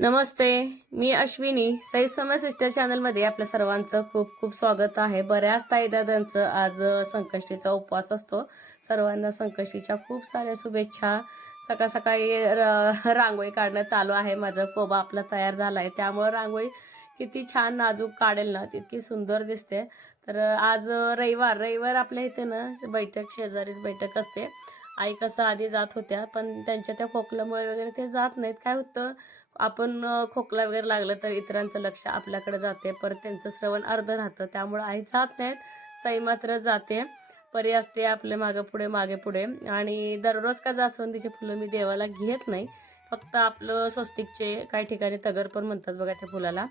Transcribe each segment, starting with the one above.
नमस्ते मी अश्विनी. साई सौम्य सिस्टर चॅनलमध्ये आपल्या सर्वांचं खूप खूप स्वागत आहे. बऱ्याच ताईदादांचं आज संकष्टीचा उपवास असतो. सर्वांना संकष्टीच्या खूप साऱ्या शुभेच्छा. सकाळ सकाळी र- रांगोळी काढणं चालू आहे. माझं कोबा आपला तयार झाला आहे त्यामुळं रांगोळी किती छान नाजूक काढेल ना तितकी सुंदर दिसते. तर आज रविवार. रविवार आपल्या इथे ना बैठक शेजारीच बैठक असते. आई कसं आधी जात होत्या पण त्यांच्या त्या खोकल्यामुळे वगैरे ते जात नाहीत. काय होतं? आपण खोकला वगैरे लागलं तर इतरांचं लक्ष आपल्याकडे जाते. परत त्यांचं श्रवण अर्ध राहतं. त्यामुळे आई जात नाहीत. सई मात्र जाते. परी असते आपले मागे पुढे मागे पुढे. आणि दररोज का जास्वंदीची फुलं मी देवाला घेत नाही. फक्त आपलं स्वस्तिकचे काही ठिकाणी तगर पण म्हणतात बघा त्या फुलाला.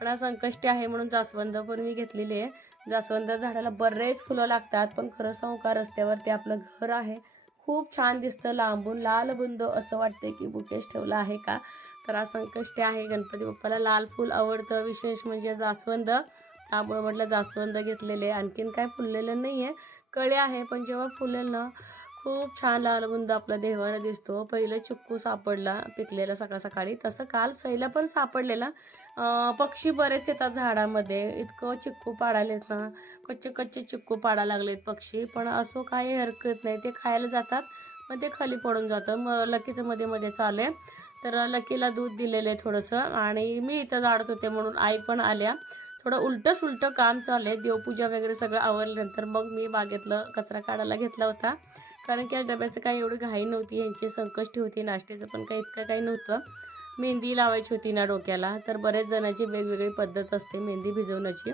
पण हा संकष्टी आहे म्हणून जास्वंद पण मी घेतलेली आहे. जास्वंद झाडाला बरेच फुलं लागतात पण खरं सांगू का रस्त्यावरती आपलं घर आहे. खूप छान दिसतं लांबून लाल बुंद असं वाटते की बुकेश ठेवला आहे का? तर आज संकष्टी आहे. गणपती बाप्पाला लाल फूल आवडतं. विशेष म्हणजे जास्वंद. त्यामुळे म्हटलं जास्वंद घेतलेले. आणखीन काय फुललेलं नाही आहे कळे आहे पण जेव्हा फुलेल ना खूप छान लालबुंद आपला देवाला दिसतो. पहिलं चिक्कू सापडला पिकलेला सकाळ सकाळी. तसं काल सैला पण सापडलेला. पक्षी बरेच येतात झाडामध्ये. इतकं चिक्कू पाडालेत ना. कच्चे कच्चे चिक्कू पाडा लागलेत पक्षी. पण असं काही हरकत नाही. ते खायला जातात मग ते खाली पडून जातं. मग लकीचं मध्ये मध्ये चालू आहे. तर लकीला दूध दिलेलं आहे थोडंसं. आणि मी इथं जाडत होते म्हणून आई पण आल्या. थोडं उलटं सुलटं काम चालू आहे. देवपूजा वगैरे सगळं आवरल्यानंतर मग मी बागेतलं कचरा काढायला घेतला होता. कारण की या डब्याचं काही एवढी घाई नव्हती. यांची संकष्टी होती. नाश्त्याचं पण काही इतकं काही नव्हतं. मेहंदी लावायची होती ना डोक्याला. तर बरेच जणांची वेगवेगळी पद्धत असते मेहंदी भिजवण्याची.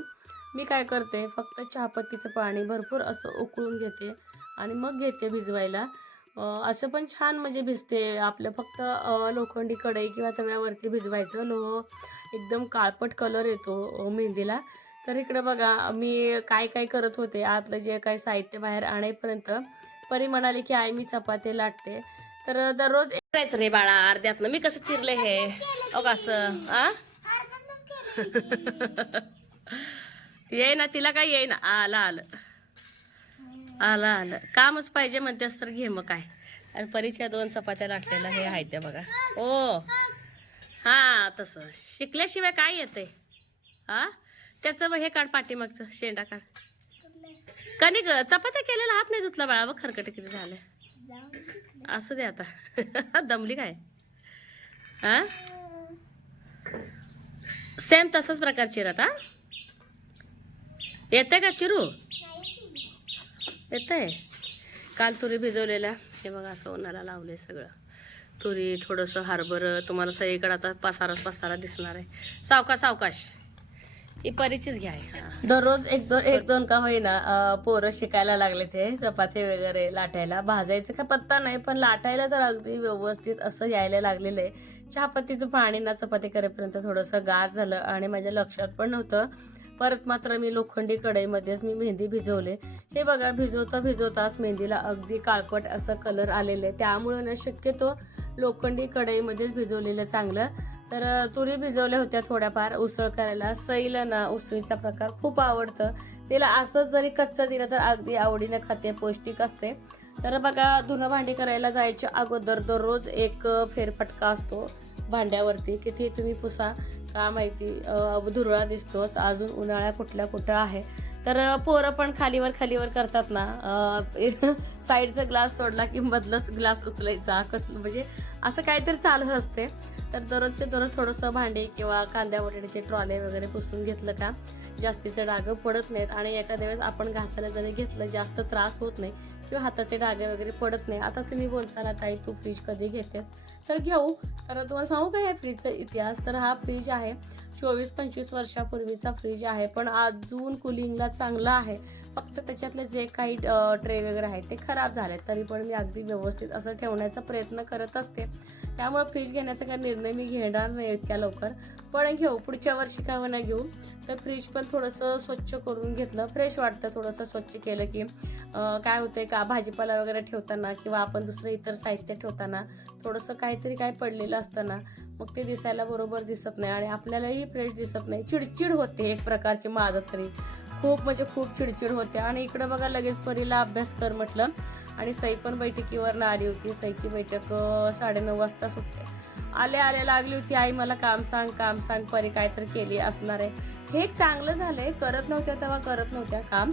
मी काय करते? फक्त चहापत्तीचं पाणी भरपूर असं उकळून घेते. आणि मग घेते भिजवायला. असं पण छान म्हणजे भिजते. आपलं फक्त लोखंडी कढई किंवा तव्यावरती भिजवायचं. लोह एकदम काळपट कलर येतो मेहंदीला. तर इकडं बघा मी काय काय करत होते. आतलं जे काही साहित्य बाहेर आणेपर्यंत परी म्हणाले की आई मी चपाती लाटते. तर दररोज करायचं रे बाळा अर्ध्यातनं मी कसं चिरले हे? अग असं? आ? ये ना तिला काय येई ना आलं आलं. आलं आलं. कामच पाहिजे म्हणतेस तर घे मग काय. आणि परीच्या दोन चपात्या लाटलेल्या हे आहेत त्या बघा. ओ हा तसं. शिकल्याशिवाय काय येते हा? त्याचं हे काढ पाठीमागचं शेंडा काढ. कणिक चपात्या केलेला हात नाही धुतला बाळा बघ खरकट किती झालं असू दे आता. दमली काय? हा? सेम तसंच प्रकार चिरत हा? येते का चिरू? येतंय? काल तुरी भिजवलेल्या. हे बघा असं उन्हाला लावलं आहे सगळं. तुरी थोडंसं हार्बर तुम्हाला सगळीकडे आता पसाराच पसारा दिसणार आहे. सावकाश सावकाश. ही परीचीच घ्या दररोज एक दोन एक दोन का होईना पोरं शिकायला लागले ते चपाती वगैरे लाटायला. भाजायचं का पत्ता नाही पण लाटायला तर अगदी व्यवस्थित असं यायला लागलेलं आहे. चहापत्तीचं पाणी ना चपाती करेपर्यंत थोडंसं गार झालं आणि माझ्या लक्षात पण नव्हतं. परत मात्र मी लोखंडी कढईमध्येच मी मेहंदी भिजवले. हे बघा भिजवता भिजवताच मेहंदीला अगदी काळपट असं कलर आलेलं आहे. त्यामुळे ना शक्यतो लोखंडी कढईमध्येच भिजवलेलं चांगलं. तर तुरी भिजवल्या होत्या थोड्याफार उसळ करायला. सईला ना उसळीचा प्रकार खूप आवडतं. तिला असंच जरी कच्चं दिलं तर अगदी आवडीने खाते पौष्टिक असते. तर बघा धुणं भांडी करायला जायच्या अगोदर दररोज एक फेरफटका असतो. भांड्यावरती किती तुम्ही पुसा का माहिती धुरळा दिसतोच अजून उन्हाळ्या कुठल्या कुठं आहे. तर पोरं पण खालीवर खालीवर करतात ना साईडचा ग्लास सोडला की मधलंच ग्लास उचलायचा कसलं म्हणजे असं काहीतरी चालू असते. तर दररोजचे दररोज थोडंसं भांडे किंवा कांद्या बटाट्याचे ट्रॉले वगैरे पुसून घेतलं का जास्तीचे डाग पडत नाहीत आणि एखाद्या वेळेस आपण घासायला जरी घेतलं जास्त त्रास होत नाही किंवा हाताचे डागे वगैरे पडत नाही. आता तुम्ही बोलताना ताई तू फ्रीज कधी घेतेस? तर घेऊ. तर तुम्हाला सांगू का या फ्रीजचा इतिहास? तर हा फ्रीज आहे. चोवीस पंचवीस वर्षापूर्वीचा फ्रीज आहे. पण अजून कुलिंगला चांगला आहे. फक्त त्याच्यातले जे काही ट्रे वगैरे आहेत ते खराब झाले तरी पण मी अगदी व्यवस्थित असं ठेवण्याचा प्रयत्न करत असते. त्यामुळे फ्रीज घेण्याचा काही निर्णय मी घेणार नाही इतक्या लवकर. पण घेऊ. पुढच्या वर्षी का होणार घेऊ? तर फ्रीज पण थोडंसं स्वच्छ करून घेतलं. फ्रेश वाटतं थोडंसं स्वच्छ केलं की काय होतंय का भाजीपाला वगैरे ठेवताना किंवा आपण दुसरं इतर साहित्य ठेवताना थोडंसं काहीतरी काय पडलेलं असतं ना मग ते दिसायला बरोबर दिसत नाही आणि आपल्यालाही फ्रेश दिसत नाही. चिडचिड होते एक प्रकारची माझं तरी. खूप म्हणजे खूप चिडचिड होते. आणि इकडं बघा लगेच परीला अभ्यास कर म्हटलं आणि सई पण बैठकीवर आली होती. सईची बैठक साडेनऊ वाजता सुटते. आले आले लागली होती. आई मला काम सांग काम सांग परी काय तर केली असणार आहे. हे चांगलं झालंय. करत नव्हत्या तेव्हा करत नव्हत्या काम.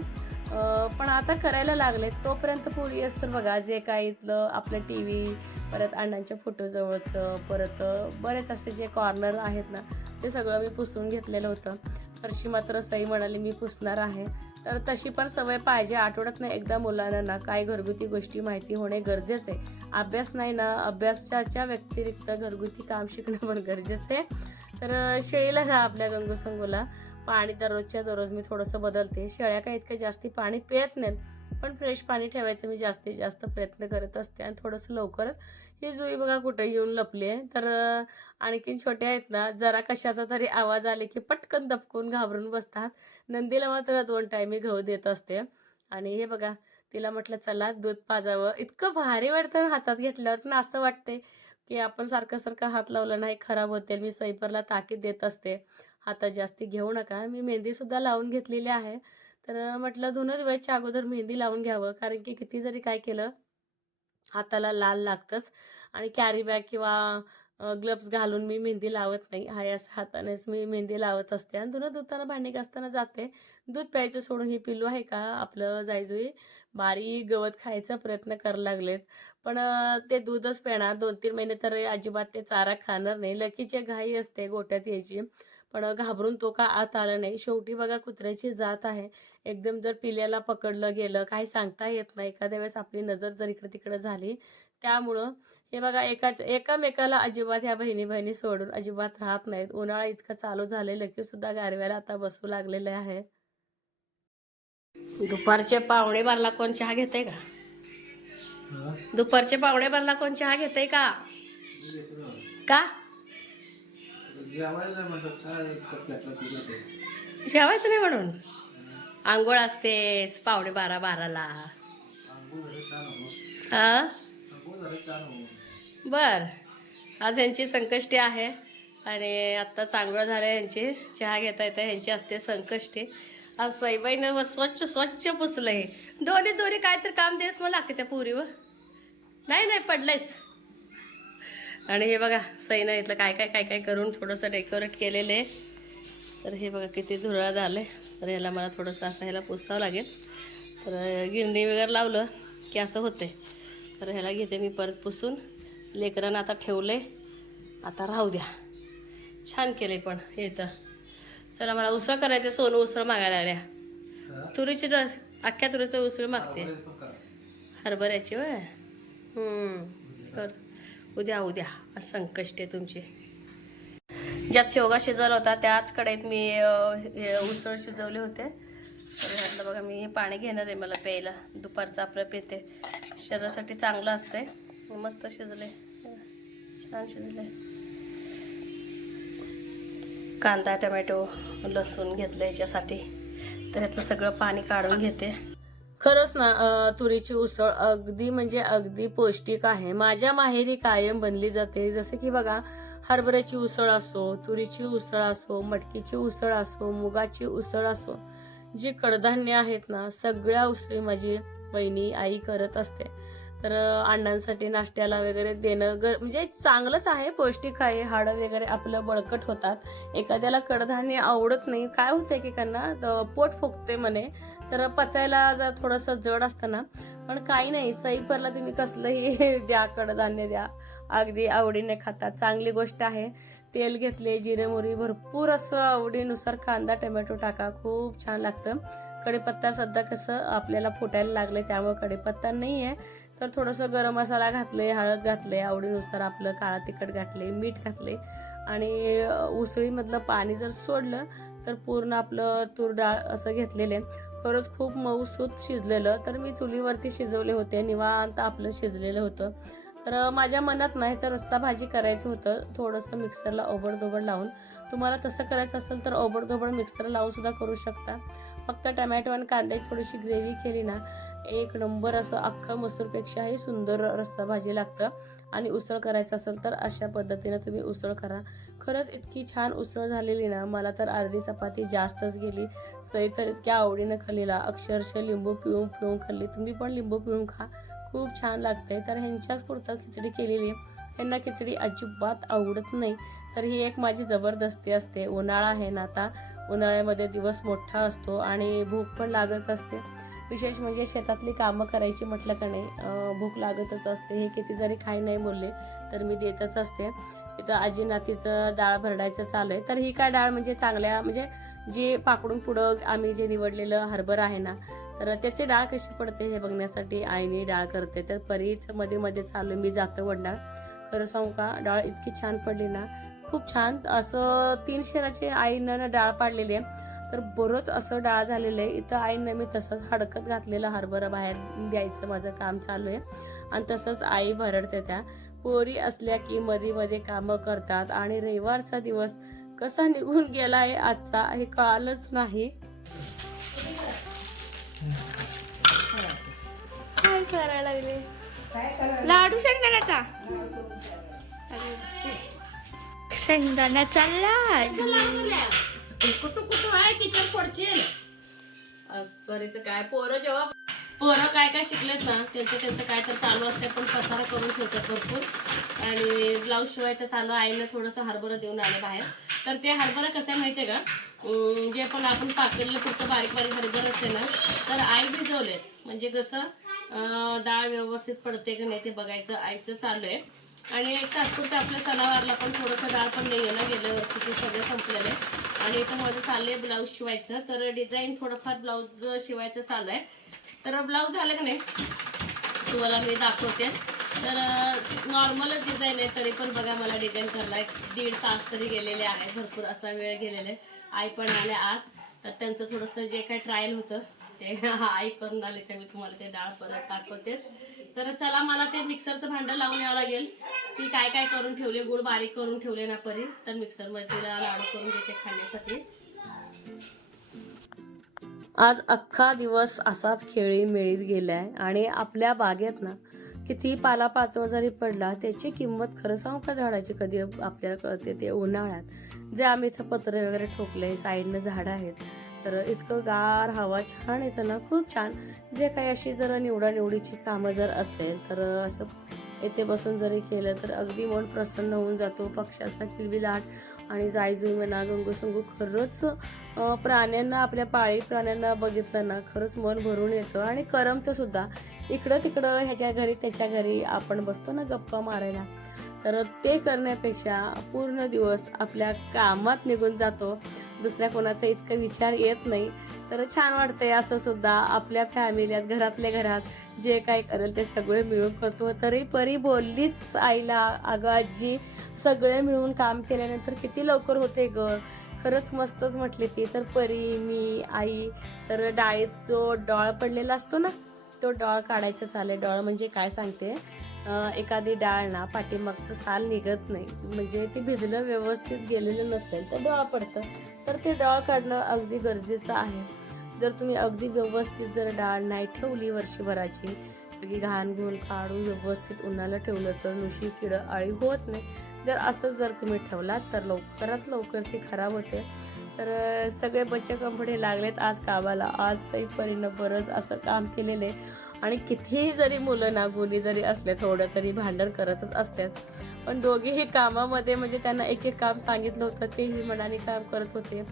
पण आता करायला लागले तोपर्यंत पोरी असतं बघा जे काय इथलं आपलं टी व्ही परत अण्णांच्या फोटोजवळचं परत बरेच असे जे कॉर्नर आहेत ना ते सगळं मी पुसून घेतलेलं होतं. हरशी मात्र सई म्हणाली मी पुसणार आहे. तर तशी पण सवय पाहिजे. आठवड्यात नाही एकदा मुलांना ना काय घरगुती गोष्टी माहिती होणे गरजेचं आहे अभ्यास नाही ना अभ्यासाच्या व्यतिरिक्त घरगुती काम शिकणं पण गरजेचं आहे तर शेळीला ना आपल्या गंगसंगूला. पाणी दररोजच्या दररोज मी थोडंसं बदलते. शेळ्या काही इतकं जास्ती पाणी पियत नाहीत पण फ्रेश पाणी ठेवायचं मी जास्तीत जास्त प्रयत्न करत असते आणि थोडंसं लवकरच. ही जुई बघा कुठे येऊन लपली आहे तर आणखीन छोट्या आहेत ना जरा कशाचा तरी आवाज आले की पटकन दपकून घाबरून बसतात. नंदीला मात्र दोन टायमी गहू देत असते. आणि हे बघा तिला म्हटलं चला दूध पाजावं. इतकं भारी वाटतं हातात घेतल्यावर पण असं वाटते की आपण सारखं सारखं हात लावलं नाही खराब होते मी सैपरला ताकीद देत असते. हातात जास्ती घेऊ नका. मी मेहंदी सुद्धा लावून घेतलेली आहे. तर म्हटलं दोनच दिवसच्या अगोदर मेहंदी लावून घ्यावं. कारण की किती जरी काय केलं हाताला लाल लागतंच. आणि कॅरी बॅग किंवा ग्लब्स घालून मी मेहंदी लावत नाही. हायस हातानेच मी मेहंदी लावत असते. आणि धुणं धुताना भांडी घासताना जाते. दूध प्यायचं सोडून ही पिल्लू आहे का? आपलं जायजुई बारी गवत खायचा प्रयत्न करायला लागलेत. पण ते दूधच पिणार. दोन तीन महिने तर अजिबात ते चारा खाणार नाही. लकीची घाई असते गोट्यात यायची. पण घाबरून तो का आत आला नाही? शेवटी बघा कुत्र्याची जात आहे. एकदम जर पिल्याला पकडलं गेलं काही सांगता येत नाही. एखाद्या वेळेस आपली नजर जर इकडे तिकडे झाली त्यामुळं हे बघा एकाच एकामेकाला अजिबात ह्या बहिणी बहिणी सोडून अजिबात राहत नाहीत. उन्हाळा इतकं चालू झालेलं की सुद्धा गारव्याला आता बसू लागलेले आहे. दुपारचे पावणे बारला कोण चहा घेते का? दुपारचे पावणे बारला कोण चहा घेते का? का? जेवायचं नाही म्हणून? आंघोळ असतेच पावणे बारा बाराला. हो बर. आज यांची संकष्टी आहे आणि आत्ता चांगलं झालं यांची. चहा घेता येतं यांची असते संकष्टी. आज सईबाईनं स्वच्छ स्वच्छ पुसलंय. दोन्ही दोन्ही काय तर काम देस मला की त्या पुरीवर. नाही नाही पडलंयच. आणि हे बघा सईनं इथलं काय काय काय काय करून थोडंसं डेकोरेट केलेलं आहे तर हे बघा किती धुरळा झालं तर ह्याला मला थोडंसं असं ह्याला पुसावं लागेल. तर गिरणी वगैरे लावलं की असं होतंय. तर ह्याला घेते मी परत पुसून. लेकरांना आता ठेवले आता राहू द्या. छान केले पण हे तर. चला मला उसळ करायचं सोनं उसळ मागायला आल्या? तुरीची रस अख्ख्या तुरीचं उसळ मागते. हरभऱ्याची वय कर. उद्या उद्या. आज संकष्ट आहे तुमची. ज्यात शेवगा शिजवला होता त्याच कढईत मी उसळ शिजवले होते. तर ह्यातलं बघा मी हे पाणी घेणार आहे मला प्यायला. दुपारचं आपलं पिते. शरीरासाठी चांगलं असतंय. मस्त शिजले. छान शिजले. कांदा टमॅटो लसूण घेतलं याच्यासाठी. तर ह्यातलं सगळं पाणी काढून घेते. खरंच ना तुरीची उसळ अगदी म्हणजे अगदी पौष्टिक आहे. माझ्या माहेरी कायम बनली जाते. जसे की बघा हरभऱ्याची उसळ असो तुरीची उसळ असो मटकीची उसळ असो मुगाची उसळ असो जी कडधान्य आहेत ना सगळ्या उसळी माझी बहिणी आई करत असते. तर अण्णांसाठी नाश्त्याला वगैरे देणं गर म्हणजे चांगलंच आहे. पौष्टिक आहे. हाडं वगैरे आपलं बळकट होतात. एखाद्याला कडधान्य आवडत नाही. काय होतं एकेकांना तर पोट फुगते म्हणे. तर पचायला जर थोडंसं जड असतं ना. पण काही नाही. सईपरला तुम्ही कसलंही द्या कडधान्य द्या. अगदी आवडीने खातात. चांगली गोष्ट आहे. तेल घेतले जिरे मोरी भरपूर असं आवडीनुसार कांदा टोमॅटो टाका. खूप छान लागतं. कढीपत्ता सध्या कसं आपल्याला फुटायला लागले त्यामुळे कढीपत्ता नाही आहे तर थोडंसं गरम मसाला घातले हळद घातले आवडीनुसार आपलं काळा तिखट घातले मीठ घातले आणि उसळीमधलं पाणी जर सोडलं तर पूर्ण आपलं तूर डाळ असं घेतलेले खरंच खूप मऊसूत शिजलेलं. तर मी चुलीवरती शिजवले होते निवांत आपलं शिजलेलं होतं. तर माझ्या मनात नाही तर रस्सा भाजी करायचं होतं थोडंसं मिक्सरला ओबडधोबड लावून. तुम्हाला तसं करायचं असेल तर ओबडधोबड मिक्सर लावून सुद्धा करू शकता. फक्त टमॅटो आणि कांद्याची थोडीशी ग्रेव्ही केली ना एक नंबर असं अख्खं मसूरपेक्षाही सुंदर रस्सा भाजी लागतं. आणि उसळ करायचं असेल तर अशा पद्धतीनं तुम्ही उसळ करा. खरंच इतकी छान उसळ झालेली ना मला तर अर्धी चपाती जास्तच गेली. सई तर इतक्या आवडीनं खाल्लीला. अक्षरशः लिंबू पिळून पिळून खाल्ली. तुम्ही पण लिंबू पिळून खा. खूप छान लागते तर ह्यांच्याच पुरतं खिचडी केलेली. यांना खिचडी अजिबात आवडत नाही. तर ही एक माझी जबरदस्ती असते. उन्हाळा आहे ना आता. उन्हाळ्यामध्ये दिवस मोठा असतो आणि भूक पण लागत असते. विशेष म्हणजे शेतातली कामं करायची म्हटलं का नाही भूक लागतच असते. हे किती जरी खाई नाही बोलले तर मी देतच असते. इथं आजी नातीचं डाळ भरडायचं चालू आहे. तर ही काय डाळ म्हणजे चांगल्या म्हणजे जी पाकडून पुढं आम्ही जे निवडलेलं हरभर आहे ना तर त्याची डाळ कशी पडते हे बघण्यासाठी आईने डाळ करते. तर परीच मध्ये मध्ये चालू आहे. मी जातं वडणार खरं सांगू का? डाळ इतकी छान पडली ना. खूप छान. असं तीन शेराची आईनं ना डाळ पाडलेली आहे. तर बरंच असं डाळ झालेलं आहे. इथं आईनं मी तसंच हडकत घातलेलं हरभरा बाहेर द्यायचं माझं काम चालू आहे. आणि तसंच आई भरडते त्या. पोरी असल्या की मध्ये मध्ये कामं करतात. आणि रविवारचा दिवस कसा निघून गेला आहे आजचा हे कळालंच नाही. काय करायला लागले? लाडू शेंगदाण्याचा. शेंगदाण्याचा लाडू कुठं कुठं आहे किचन पडशील काय पोरं जेव्हा पोरं काय काय शिकलेत ना त्यांचं त्यांचं काय तर चालू असते पण पसारा करून ठेवतात भरपूर. आणि ब्लाऊज शिवायचं चालू आईनं थोडंसं हरभरं देऊन आलं बाहेर. तर ते हरभरं कसं आहे माहितीये का? जे पण आपण पाकडलं फक्त बारीक बारीक हरभर असते ना तर आई भिजवलेत. म्हणजे कसं? डाळ व्यवस्थित पडते का नाही ते बघायचं आयचं चालू आहे. आणि तात्पुरतं आपल्या सणावारला पण थोडंसं डाळ पण नाही ना गेल्या वर्षी ते सगळं संपलेलं आहे. आणि इथं माझं चाललंय ब्लाऊज शिवायचं तर डिझाईन थोडंफार ब्लाऊज शिवायचं चालू आहे. तर ब्लाऊज झालं का नाही? तुम्हाला मी दाखवते. तर नॉर्मलच डिझाईन आहे तरी पण बघा मला डिझाईन करायला एक दीड तास तरी गेलेले आहे. भरपूर असा वेळ गेलेला आहे. आई पण आले आत. तर त्यांचं थोडंसं जे काही ट्रायल होतं ते आई करून आले ते मी तुम्हाला ते डाळ परत दाखवतेच. तर चला मला ते मिक्सरचं भांडं लावून यावं लागेल. ती काय काय करून ठेवले गुळ बारीक करून ठेवले ना परी तर मिक्सरमध्ये तिला लाडू करून देते खाण्यासाठी. आज अख्खा दिवस असाच खेळी मेळीत गेलाय आणि आपल्या बागेत ना किती पाला पाचवा जरी पडला त्याची किंमत खरं सांगू का झाडाची? कधी आपल्याला कळते ते उन्हाळ्यात. जे आम्ही इथं पत्रे वगैरे ठोकले साईडनं झाडं आहेत तर इतकं गार हवा छान येतं ना खूप छान. जे काही अशी जर निवडानिवडीची कामं जर असेल तर असं येथे बसून जरी केलं तर अगदी मन प्रसन्न होऊन जातो. पक्ष्याचा किलबिलाट आणि जायजुई म्हणा गंगूसंगू खरंच प्राण्यांना आपल्या पाळीव प्राण्यांना बघितलं ना खरंच मन भरून येतं. आणि करमतं सुद्धा. इकडं तिकडं ह्याच्या घरी त्याच्या घरी आपण बसतो ना गप्पा मारायला. तर ते करण्यापेक्षा पूर्ण दिवस आपल्या कामात निघून जातो. दुसऱ्या कोणाचा इतका विचार येत नाही. तर छान वाटतंय असं सुद्धा आपल्या फॅमिलीत घरातल्या घरात जे काय करेल ते सगळे मिळून करतो. तरी परी बोललीच आईला अगं आजी सगळे मिळून काम केल्यानंतर किती लवकर होते ग? खरंच मस्तच म्हटली ती. तर परी मी आई तर डाळीत जो डॉळ पडलेला असतो ना तो डॉळ काढायचं चालेल डॉळ म्हणजे काय सांगते? एखादी डाळ ना पाठीमागचं साल निघत नाही. म्हणजे ती भिजलं व्यवस्थित गेलेलं नसेल तर डोळा पडतं. तर ते डाळ काढणं अगदी गरजेचं आहे. जर तुम्ही अगदी व्यवस्थित जर डाळ नाही ठेवली वर्षभराची सगळी घाण घेऊन काढून व्यवस्थित उन्हाला ठेवलं तर नुशी किडं आळी होत नाही. जर असंच जर तुम्ही ठेवलात तर लवकरात लवकर ती खराब होते. तर सगळे बच्चे कंपडे लागलेत. आज कामाला आज सई परीनं बरंच असं काम केलेलं आहे आणि कितीही जरी मुलं ना गुन्हे जरी असले थोडं तरी भांडण करतच असतात. पण दोघेही कामामध्ये म्हणजे त्यांना एक एक काम सांगितलं होतं तेही मनाने काम करत होते.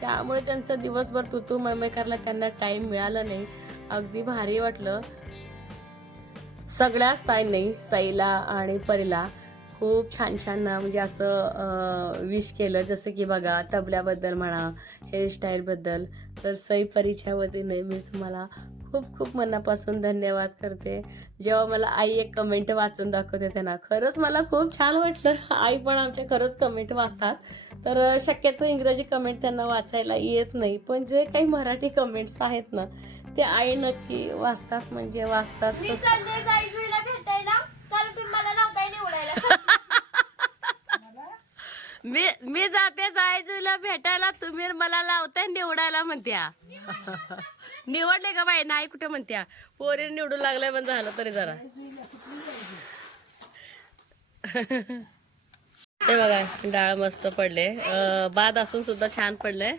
त्यामुळे त्यांचं दिवसभर तुतू मयमय करायला त्यांना टाइम मिळाला नाही. अगदी भारी वाटलं. सगळ्याच ताईंनी सैला आणि परीला खूप छान छान म्हणजे असं विश केलं. जसं की बघा तबल्याबद्दल म्हणा हेअरस्टाईलबद्दल तर सई परीच्या वतीने मी तुम्हाला खूप खूप मनापासून धन्यवाद करते. जेव्हा मला आई एक कमेंट वाचून दाखवते त्यांना. खरंच मला खूप छान वाटलं. आई पण आमच्या खरंच कमेंट वाचतात. तर शक्यतो इंग्रजी कमेंट त्यांना वाचायला येत नाही. पण जे काही मराठी कमेंट्स आहेत ना ते आई नक्की वाचतात. म्हणजे वाचतात. मी मी जाते जायजूला भेटायला. तुम्ही मला लावताय निवडायला म्हणत्या. निवडले का बाई नाही कुठे म्हणत्या. पोरी निवडू लागलाय पण झालं तरी जरा. ते बघा डाळ मस्त पडले. बाद असून सुद्धा छान पडले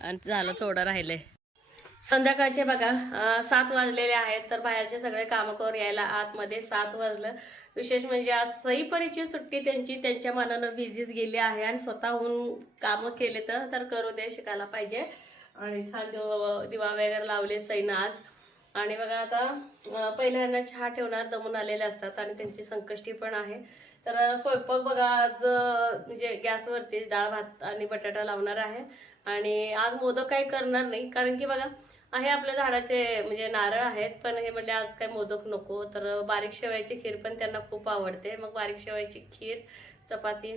आणि झालं थोडं राहिले संध्याकाळचे बघा सात वाजलेले आहेत तर बाहेरचे सगळे कामं करून यायला आतमध्ये सात वाजलं. विशेष म्हणजे आज सईपरीची सुट्टी त्यांची त्यांच्या मनानं बिझीच गेली आहे आणि स्वतःहून कामं केले तर करू दे शिकायला पाहिजे. आणि छान दिवा दिवा वगैरे लावले सैन आज. आणि बघा आता पहिल्यांदा चहा ठेवणार दमून आलेले असतात आणि त्यांची संकष्टी पण आहे. तर स्वयंपाक बघा आज म्हणजे गॅसवरती डाळ भात आणि बटाटा लावणार आहे. आणि आज मोदक काही करणार नाही कारण की बघा आहे आपल्या झाडाचे म्हणजे नारळ आहेत पण हे म्हणले आज काय मोदक नको. तर बारीक शेवायची खीर पण त्यांना खूप आवडते. मग बारीक शेवायची खीर चपाती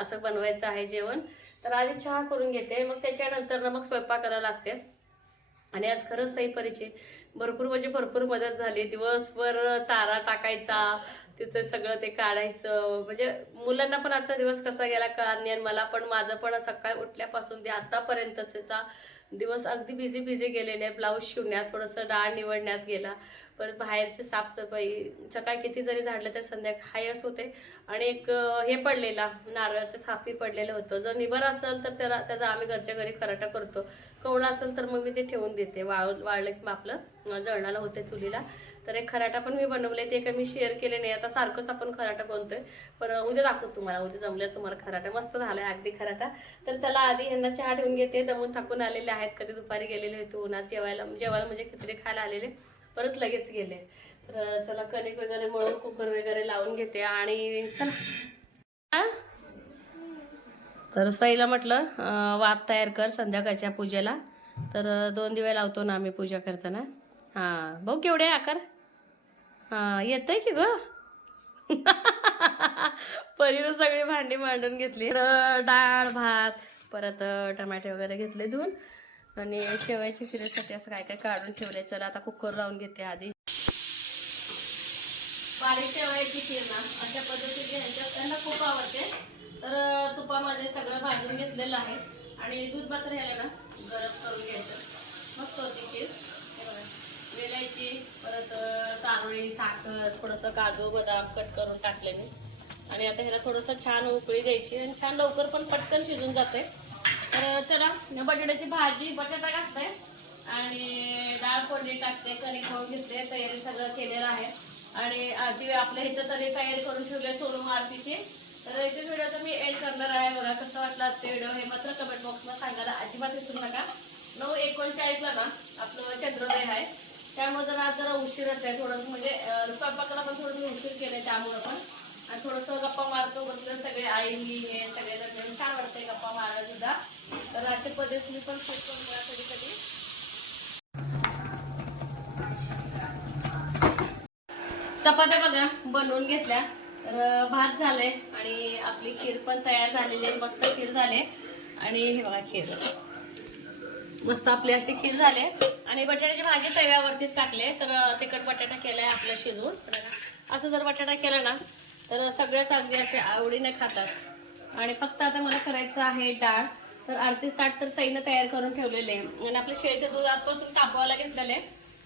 असं बनवायचं आहे जेवण. तर आधी चहा करून घेते. मग त्याच्यानंतर ना मग स्वयंपाक करायला लागते. आणि आज खरंच सईपरीची भरपूर म्हणजे भरपूर मदत झाली. दिवसभर चारा टाकायचा तिथं सगळं ते काढायचं. म्हणजे मुलांना पण आजचा दिवस कसा गेला कळणार आणि मला पण माझं पण सकाळी उठल्यापासून ते आतापर्यंतचा दिवस अगदी बिझी बिझी गेलेले. ब्लाऊज शिवण्यात थोडंसं डाळ निवडण्यात गेला. परत बाहेरचे साफसफाई सकाळी किती जरी झाडलं तर संध्याकाळ हायस होते. आणि एक हे पडलेला नारळाचं थापी पडलेलं होतं. जर निबर असेल तर त्याला त्याचा आम्ही घरच्या घरी खराटा करतो. कवळा असेल तर मग मी ते ठेवून देते. वाळ वाळलं की मग आपलं जळणाला होते चुलीला. तर एक खराटा पण मी बनवले ते काही मी शेअर केले नाही. आता सारखंच आपण खराटा बनतोय. पण उद्या दाखवतो तुम्हाला. उद्या जमल्यास तुम्हाला खराटा. मस्त झालाय अगदी खराटा. तर चला आधी ह्यांना चहा ठेवून घेते. दमून थकून आलेले आहेत. कधी दुपारी गेलेले होते उन्हात. जेवायला जेवायला म्हणजे खिचडी खायला आलेले. परत लगेच गेले. तर चला कणिक वगैरे मळून कुकर वगैरे लावून घेते. आणि चला. तर सईला म्हटलं वात तयार कर संध्याकाळच्या पूजेला. तर दोन दिवे लावतो ना आम्ही पूजा करताना. हां. भाऊ केवढे आकार? हां येतंय की ग? परीनं सगळी भांडी मांडून घेतली. डाळ भात परत टमाटे वगैरे घेतले धुवून. आणि शेवायची फिरण्यासाठी असं काय काय काढून ठेवले चला आता कुकर लावून घेते आधी. बारीक शेवायची खीर ना अशा पद्धतीने घ्यायच्या त्यांना खूप आवडते. तर तुपामध्ये सगळं भाजून घेतलेलं आहे. आणि दूध मात्र ह्याला ना गरम करून घ्यायचं. मस्त होती खीर वेलायची परत चारोळी साखर थोडंसं काजू बदाम कट करून टाकले मी. आणि आता ह्याला थोडंसं छान उकळी द्यायची आणि छान लवकर पण पटकन शिजून जाते तर चला बटाट्याची भाजी बटाटा टाकते आणि डाळ फोडणी टाकते कणिक खाऊन घेतले तयारी सगळं केलेलं आहे. आणि आधी आपल्या ह्याचं तरी तयारी करून ठेवले सोनू मारतीची. तर याचे व्हिडिओ तर मी एड करणार आहे. बघा कसं वाटलं आजचे व्हिडिओ. हे मात्र कमेंट बॉक्समध्ये सांगायला अजिबात विसरू नका. नऊ एकोणचाळीसला ना आपलं चंद्रोदय आहे. त्यामुळे जरा आज जरा उशीरच आहे. थोडं म्हणजे स्वयंपाकाला पण थोडं उशीर केले त्यामुळं पण. आणि थोडंसं गप्पा मारतो बसलं सगळे आई मी हे सगळे जण छान वाटते गप्पा मारायला सुद्धा. तर अशा पद्धतीने पण खूप कधी कधी. चपात्या बघा बनवून घेतल्या. तर भात झाले आणि आपली खीर पण तयार झालेली आहे. मस्त खीर झाले आणि हे बघा खीर. मस्त आपले असे खीर झाले. आणि बटाट्याची भाजी तव्यावरतीच टाकले. तर तिकट बटाटा केलाय आपला शिजवून. असं जर बटाटा केला ना तर सगळ्याच अगदी असे आवडीने खातात. आणि फक्त आता मला करायचं आहे डाळ. तर अडतीस ताट तर सईनं तयार करून ठेवलेले. आहे आणि आपलं शेळीचं दूध आजपासून तापवायला घेतलेलं आहे.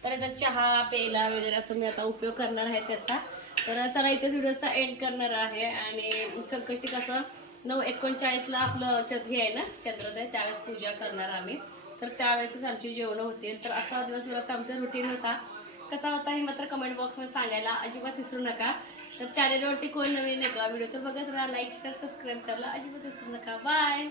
तर याचा चहा पेला वगैरे असं मी आता उपयोग करणार आहे त्याचा. तर चला इथेच व्हिडिओचा एंड करणार आहे. आणि संकष्टी कसं नऊ एकोणचाळीसला आपलं च- हे आहे ना चंद्रोदय त्यावेळेस पूजा करणार आम्ही. तर त्यावेळेसच आमची जेवणं होते. तर असा दिवसभराचा आमचा रुटीन होता. कसा होता हे मात्र कमेंट बॉक्समध्ये सांगायला अजिबात विसरू नका. तर चॅनलवरती कोण नवीन आहे का? व्हिडिओ तर बघत राहा. लाईक शेअर सबस्क्राईब करायला अजिबात विसरू नका. बाय